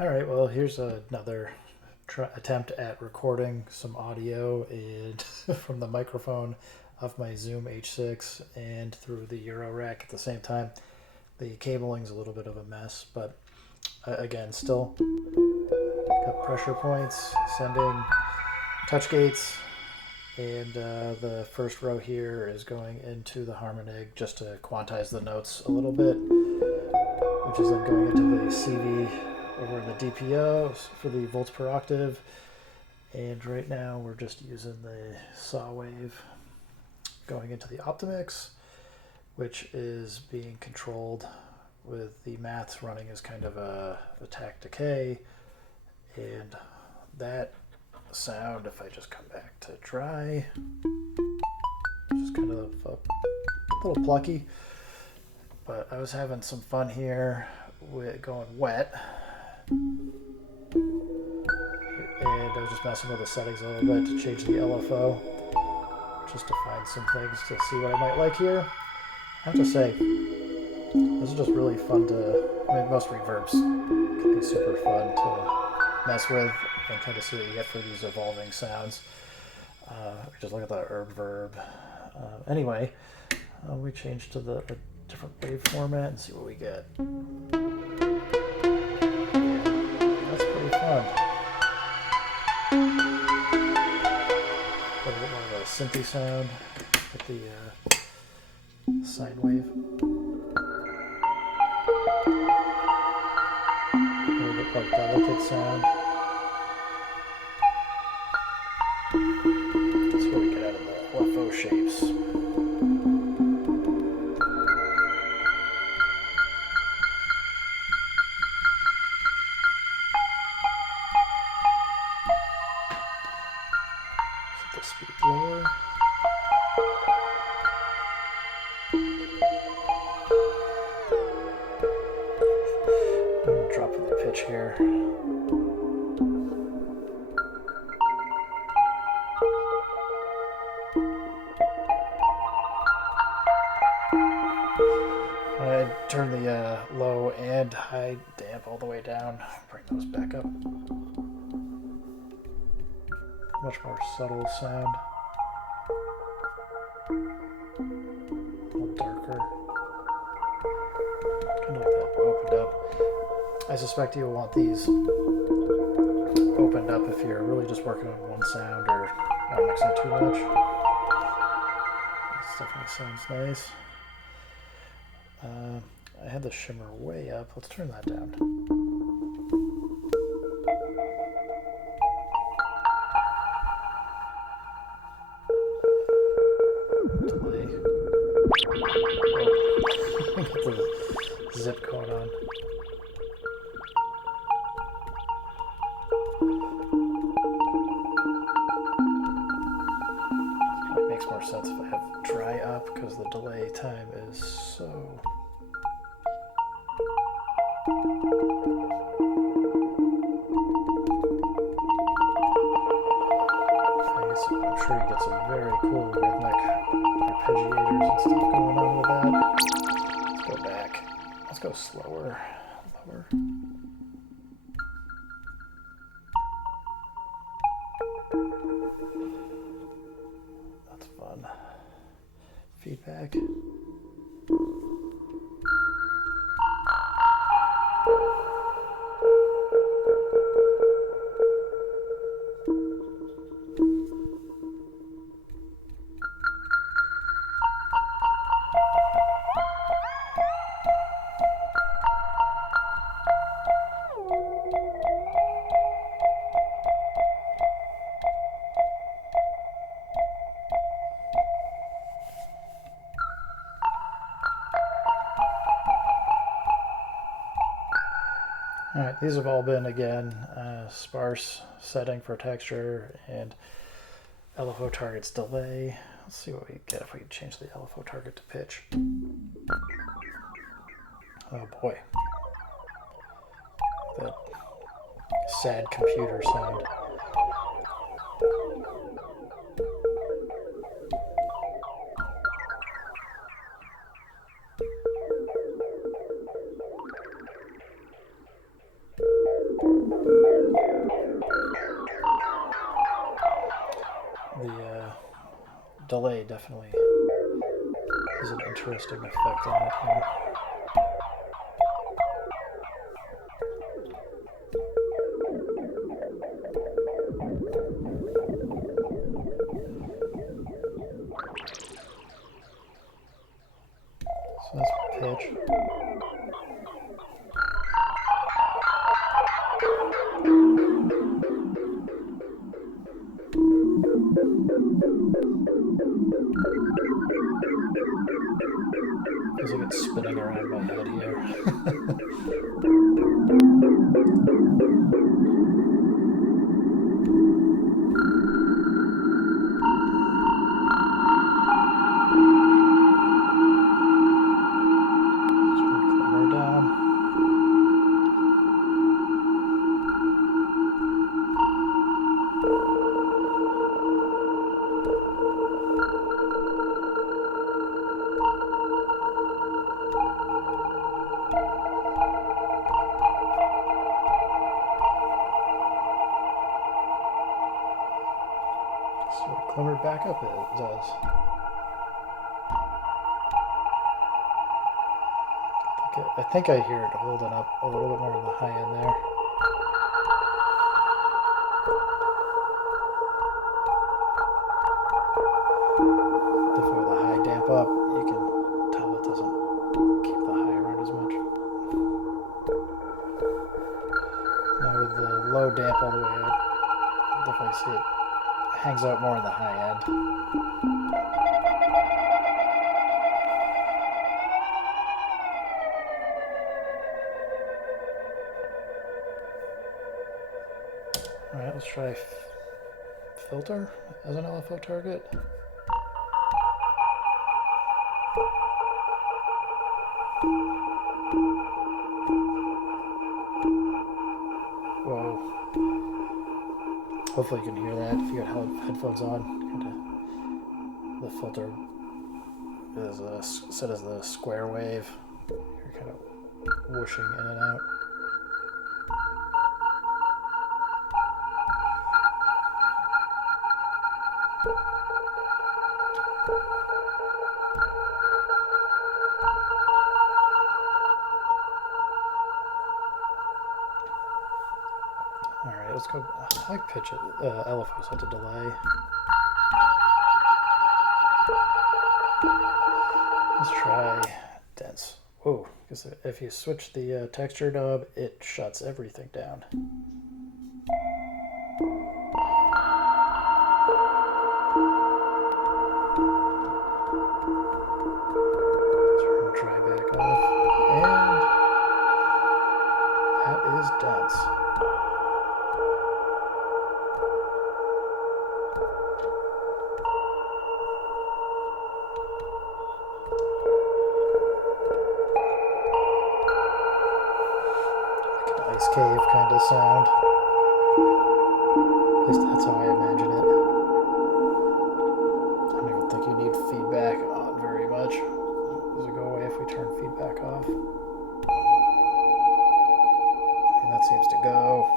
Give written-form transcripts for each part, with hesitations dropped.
All right, well, here's another attempt at recording some audio and from the microphone of my Zoom H6 and through the Euro rack at the same time. The cabling's a little bit of a mess, but again, still got pressure points, sending touch gates, and the first row here is going into the harmonig just to quantize the notes a little bit, which is then going into the CV over in the DPO for the volts per octave. And right now we're just using the saw wave going into the Optimix, which is being controlled with the maths running as kind of a attack decay. And that sound, if I just come back to dry, just kind of a little plucky. But I was having some fun here with going wet. And I was just messing with the settings a little bit to change the LFO, just to find some things to see what I might like here. I have to say, this is just really fun to, I mean, most reverbs can be super fun to mess with and kind of see what you get for these evolving sounds. Just look at the reverb. Anyway, we change to a different wave format and see what we get. Yeah, that's pretty fun. A little bit more of a synthy sound with the sine wave. A little bit more delicate sound. That's what we get out of the LFO shapes. Set the speed lower. I'm dropping the pitch here. I turn the low and high damp all the way down. Bring those back up. Much more subtle sound. A little darker. Kind of like that opened up. I suspect you'll want these opened up if you're really just working on one sound or not mixing too much. This definitely sounds nice. I had the shimmer way up. Let's turn that down. Delay. Oh. Got the zip going on. Probably makes more sense if I have dry up because the delay time is so... I'm sure you get some very cool rhythmic arpeggiators and stuff going on with that. Let's go back. Let's go slower. Lower. That's fun. Feedback. Alright, these have all been, again, sparse setting for texture and LFO target's delay. Let's see what we get if we change the LFO target to pitch. Oh boy. That sad computer sound. delay definitely has an interesting effect on it here. So that's pitch. Feels like it's spinning around my head here. See what Glimmer back up does. I think I hear it holding up a little bit more on the high end there. Definitely with a high damp up, you can tell it doesn't keep the high around as much. Now with the low damp all the way up, definitely see it hangs out more on the high end. Alright, let's try filter as an LFO target. Whoa. Hopefully you can hear that if you got headphones on. The filter is set as the square wave. You're kind of whooshing in and out. Alright, let's go high pitch it. LFO set to delay. Let's try dense. Whoa, because if you switch the texture knob, it shuts everything down. Turn dry back off, and that is dense. Ice cave kind of sound. At least that's how I imagine it. I don't even think you need feedback on very much. Does it go away if we turn feedback off? I mean, that seems to go.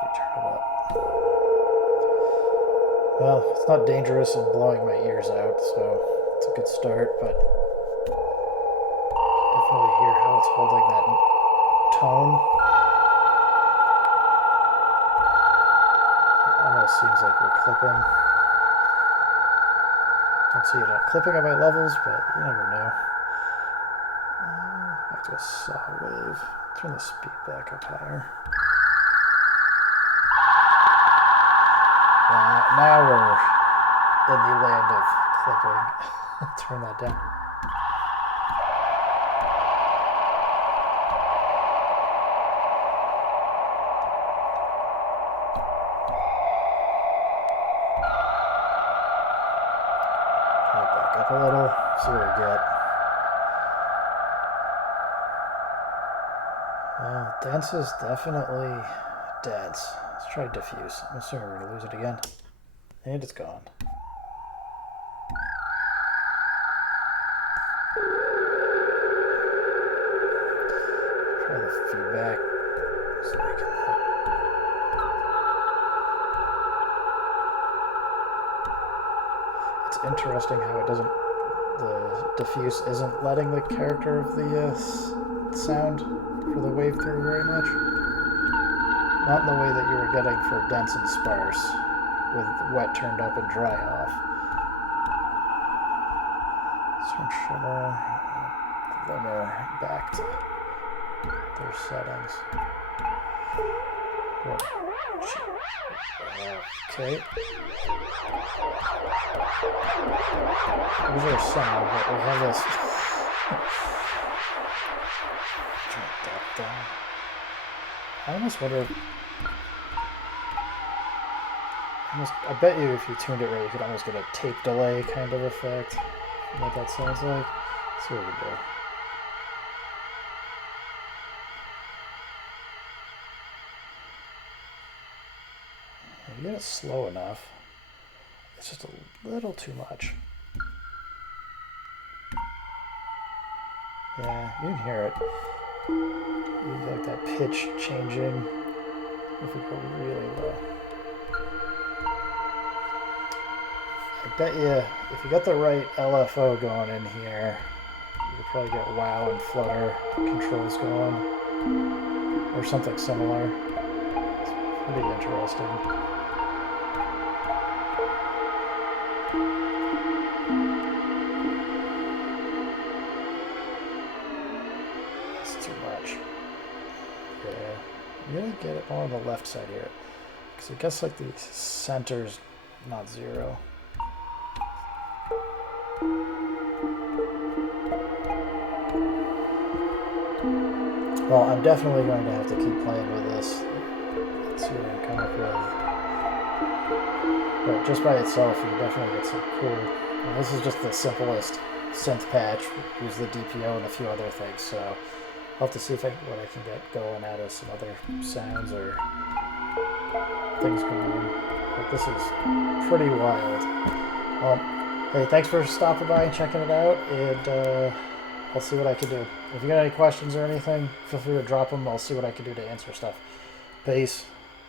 You turn it up. Well, it's not dangerous and blowing my ears out, so it's a good start, but definitely hear how it's holding that tone. It almost seems like we're clipping. Don't see it clipping on my levels, but you never know. Back to a saw wave. Turn the speed back up higher. Now we're in the land of clipping. Turn that down. Turn it back up a little. See what we get. Well, dense is definitely dense. Let's try diffuse. I'm assuming we're going to lose it again. And it's gone. Try the feedback. Just making that. It's interesting how it doesn't, the diffuse isn't letting the character of the sound for the wave through very much. Not in the way that you were getting for dense and sparse, with wet turned up and dry off. Turn shimmer, glimmer back to their settings. What? Okay. There's our sound, but we have this. Turn that down. I almost wonder. I bet you if you tuned it right, you could almost get a tape delay kind of effect. What that sounds like. Let's see what we do. You get it slow enough. It's just a little too much. Yeah, you can hear it. You get like that pitch changing if we go really low. I bet you if you got the right LFO going in here, you could probably get wow and flutter controls going, or something similar. It's pretty interesting. That's too much. Yeah, you gotta get it more on the left side here, because I guess like the center's not zero. Well, I'm definitely going to have to keep playing with this. Let's see what I can come up with. But just by itself, you definitely get some cool. And this is just the simplest synth patch. Use the DPO and a few other things. So I'll have to see if what I can get going out of some other sounds or things going on. But this is pretty wild. Well, hey, thanks for stopping by and checking it out. And I'll see what I can do. If you got any questions or anything, feel free to drop them. I'll see what I can do to answer stuff. Peace.